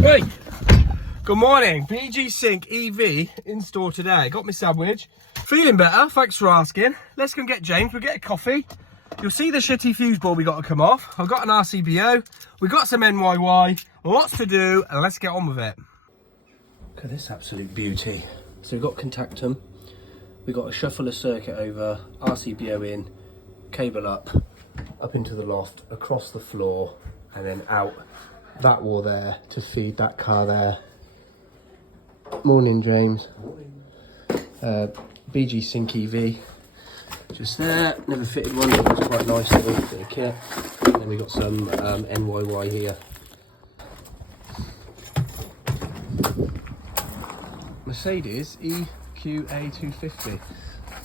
Hey, good morning. BG Sync EV in store today. Got my sandwich. Feeling better, thanks for asking. Let's go and get James, we'll get a coffee. You'll see the shitty fuse board we got to come off. I've got an RCBO, we've got some NYY, lots to do, and let's get on with it. Look at this absolute beauty. So we've got contactum, we've got a shuffler circuit over, RCBO in, cable up into the loft, across the floor, and then out that wall there to feed that car there. Morning, James. Morning. BG Sync EV, just there. Never fitted one, but it's quite nice little bit of kit. And then we got some NYY here. Mercedes EQA 250.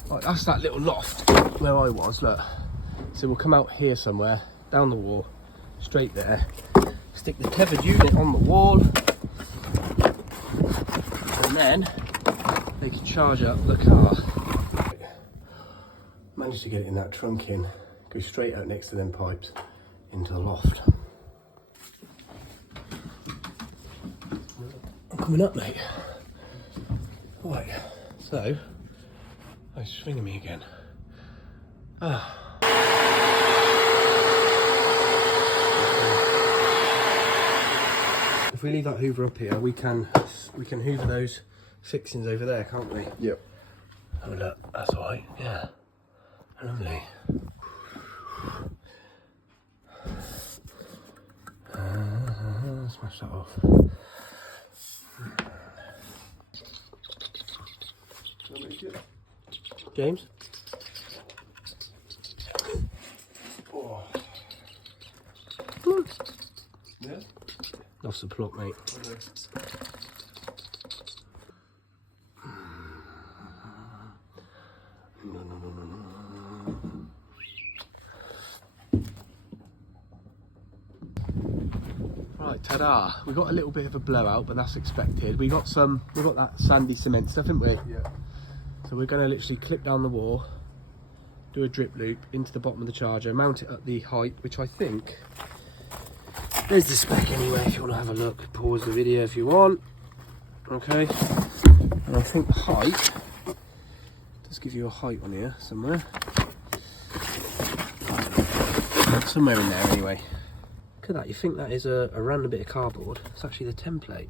Right, that's that little loft where I was. Look. So we'll come out here somewhere, down the wall, straight there. Stick the tethered unit on the wall, and then they can charge up the car. Managed to get it in that trunk in, go straight out next to them pipes into the loft. I'm coming up, mate. Right, so, oh, he's swinging me again. Ah. If we leave that hoover up here, we can hoover those fixings over there, can't we? Yep. Oh look, that's all right. Yeah. Lovely. Smash that off. James? Oh. Yeah? Lost the plot, mate. Okay. Right, ta-da! We got a little bit of a blowout, but that's expected. We got that sandy cement stuff, haven't we? Yeah. So we're going to literally clip down the wall, do a drip loop into the bottom of the charger, mount it at the height, which I think, there's the spec anyway, if you want to have a look. Pause the video if you want. Okay. And I think the height, does give you a height on here somewhere. Somewhere in there anyway. Look at that, you think that is a random bit of cardboard. It's actually the template.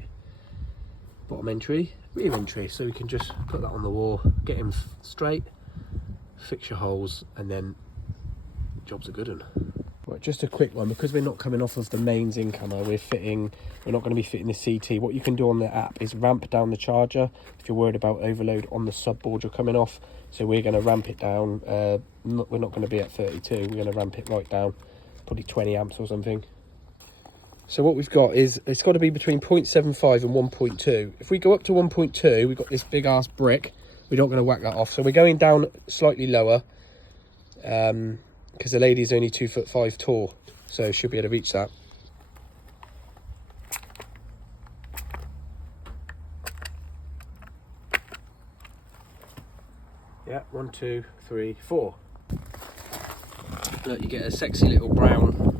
Bottom entry, rear entry, so we can just put that on the wall, get him straight, fix your holes, and then job's a good one. Right, just a quick one, because we're not coming off of the mains incomer, we're not going to be fitting the CT. What you can do on the app is ramp down the charger if you're worried about overload on the subboard you're coming off. So we're going to ramp it down, we're not going to be at 32, we're going to ramp it right down, probably 20 amps or something. So what we've got is, it's got to be between 0.75 and 1.2. If we go up to 1.2, we've got this big ass brick. We're not going to whack that off. So we're going down slightly lower, because the lady's only 2'5" tall. So she'll be able to reach that. Yeah, 1, 2, 3, 4. Look, you get a sexy little brown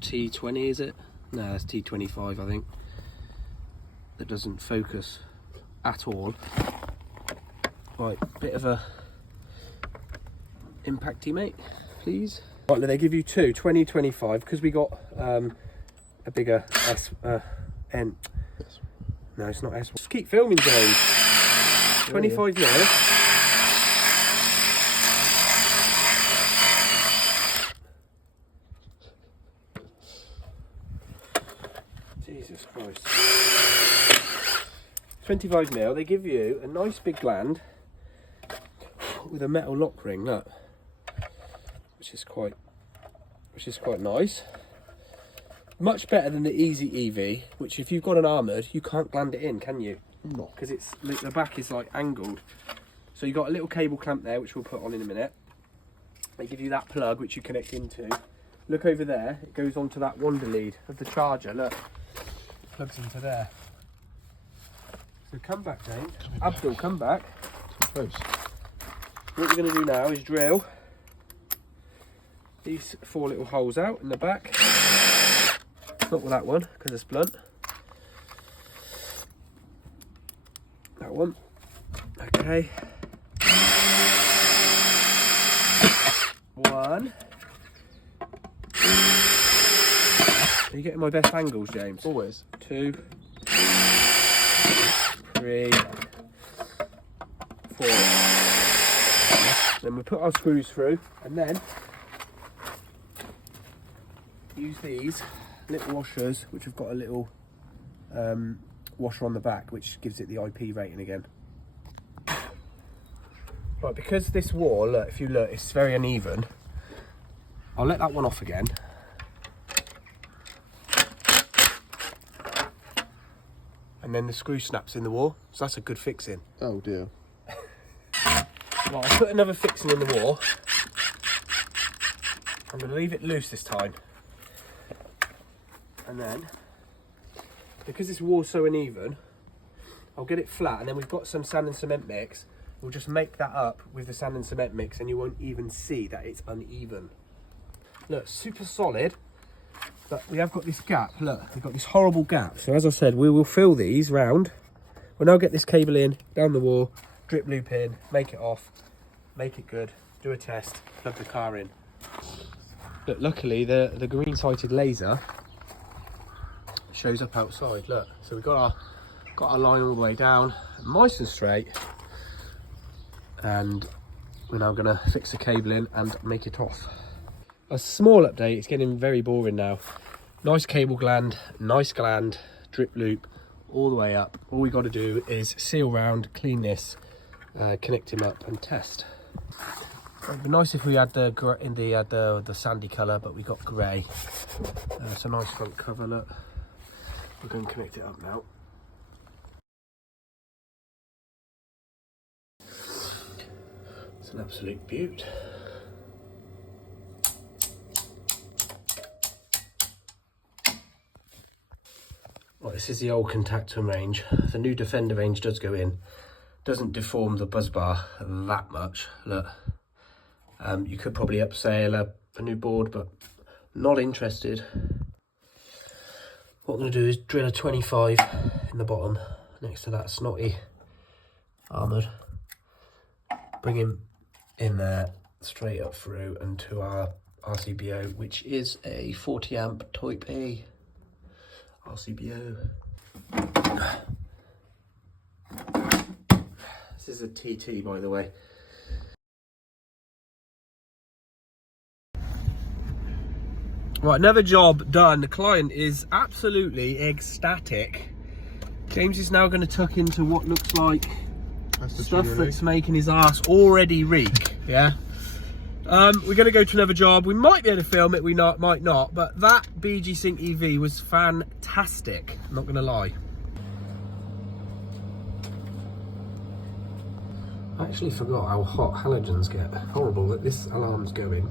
T20, is it? No, that's T25, I think. That doesn't focus at all. Right, bit of a impacty, mate, please. Right, they give you two, 20, 25, because we got a bigger N. No, it's not S. Just keep filming, James. 25 mil. Jesus Christ. 25 mil, they give you a nice big gland with a metal lock ring, look, which is quite nice. Much better than the Easy EV, which if you've got an armoured, you can't gland it in, can you? No. Because it's the back is like angled. So you've got a little cable clamp there, which we'll put on in a minute. They give you that plug, which you connect into. Look over there, it goes onto that wander lead of the charger, look. Plugs into there. So come back, James. Abdul, come back. Close. What you're going to do now is drill these 4 little holes out in the back. Not with that one, because it's blunt. That one. Okay. One. Are you getting my best angles, James? Always. 2, 3, 4. Then we put our screws through and then use these little washers, which have got a little washer on the back, which gives it the IP rating again. Right, because this wall, look, if you look, it's very uneven. I'll let that one off again. And then the screw snaps in the wall, so that's a good fixing. Oh dear. Right, I'll put another fixing in the wall. I'm going to leave it loose this time. And then, because this wall's so uneven, I'll get it flat, and then we've got some sand and cement mix. We'll just make that up with the sand and cement mix, and you won't even see that it's uneven. Look, super solid. But we have got this gap, look, we've got this horrible gap. So as I said, we will fill these round. We'll now get this cable in, down the wall, drip loop in, make it off, make it good, do a test, plug the car in. Look, luckily the green sighted laser shows up outside, look. So we've got our line all the way down, nice and straight. And we're now gonna fix the cable in and make it off. A small update, it's getting very boring now. Nice cable gland, nice gland, drip loop, all the way up. All we got to do is seal round, clean this, connect him up and test. It'd be nice if we had the sandy colour, but we got grey. It's a nice front cover, look. We're going to connect it up now. It's an absolute beaut. Right, this is the old contactor range. The new Defender range does go in. Doesn't deform the buzz bar that much. Look, you could probably upsell a new board, but not interested. What I'm going to do is drill a 25 in the bottom next to that snotty armoured. Bring him in there, straight up through and to our RCBO, which is a 40 amp Type A RCBO. This is a TT, by the way. Right, another job done. The client is absolutely ecstatic. James is now going to tuck into what looks like stuff that's making his ass already reek. Yeah. We're going to go to another job. We might be able to film it, might not, but that BG Sync EV was fantastic, I'm not going to lie. I actually forgot how hot halogens get. Horrible that this alarm's going.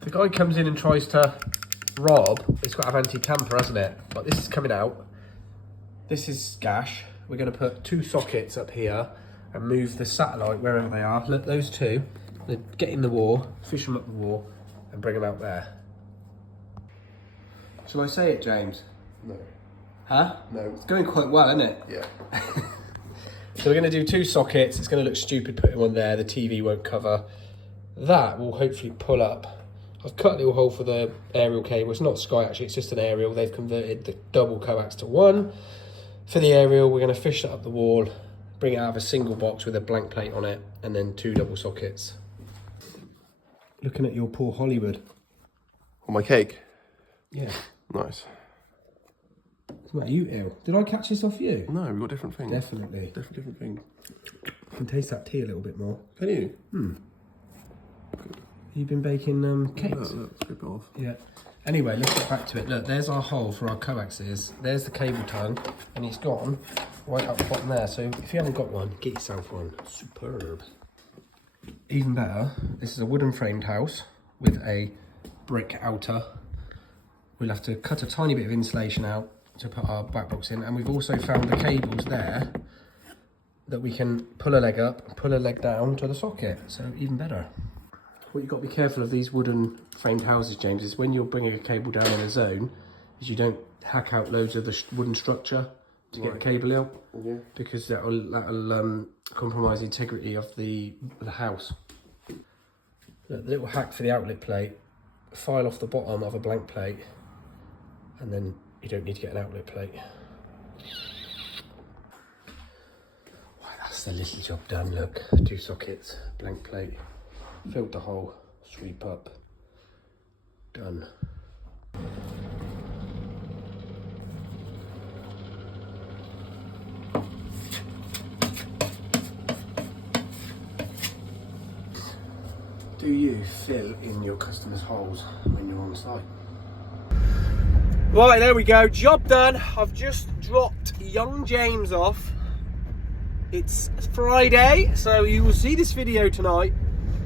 The guy comes in and tries to rob, it's got to have anti-tamper, hasn't it? But this is coming out. This is gash. We're going to put 2 sockets up here and move the satellite wherever they are. Look, those 2. They get in the wall, fish them up the wall, and bring them out there. Shall I say it, James? No. Huh? No. It's going quite well, isn't it? Yeah. So we're going to do 2 sockets. It's going to look stupid putting one there. The TV won't cover. That will hopefully pull up. I've cut a little hole for the aerial cable. It's not Sky actually, it's just an aerial. They've converted the double coax to 1. For the aerial, we're going to fish that up the wall, bring it out of a single box with a blank plate on it, and then 2 double sockets. Looking at your poor Hollywood. On my cake? Yeah. Nice. What, are you ill? Did I catch this off you? No, we've got different things. Definitely. Different things. I can taste that tea a little bit more. Can you? You've been baking cakes? No, let's rip it off. Yeah. Anyway, let's get back to it. Look, there's our hole for our coaxes. There's the cable tongue, and it's gone right up the bottom there. So if you haven't got one, get yourself one. Superb. Even better, this is a wooden framed house with a brick outer. We'll have to cut a tiny bit of insulation out to put our back box in, and we've also found the cables there that we can pull a leg up and pull a leg down to the socket. So even better. What you've got to be careful of these wooden framed houses, James, is when you're bringing a cable down in a zone, is you don't hack out loads of the wooden structure to get the cable out, because that'll compromise the integrity of the house. Look, the little hack for the outlet plate, file off the bottom of a blank plate, and then you don't need to get an outlet plate. Well, that's the little job done. Look, 2 sockets, blank plate, filled the hole, sweep up, done. Do you fill in your customers' holes when you're on site? Right, there we go, job done. I've just dropped young James off. It's Friday, so you will see this video tonight.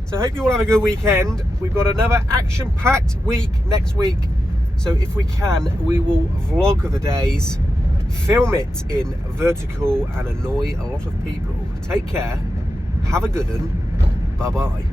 So I hope you all have a good weekend. We've got another action-packed week next week. So if we can, we will vlog the days, film it in vertical and annoy a lot of people. Take care, have a good one, bye-bye.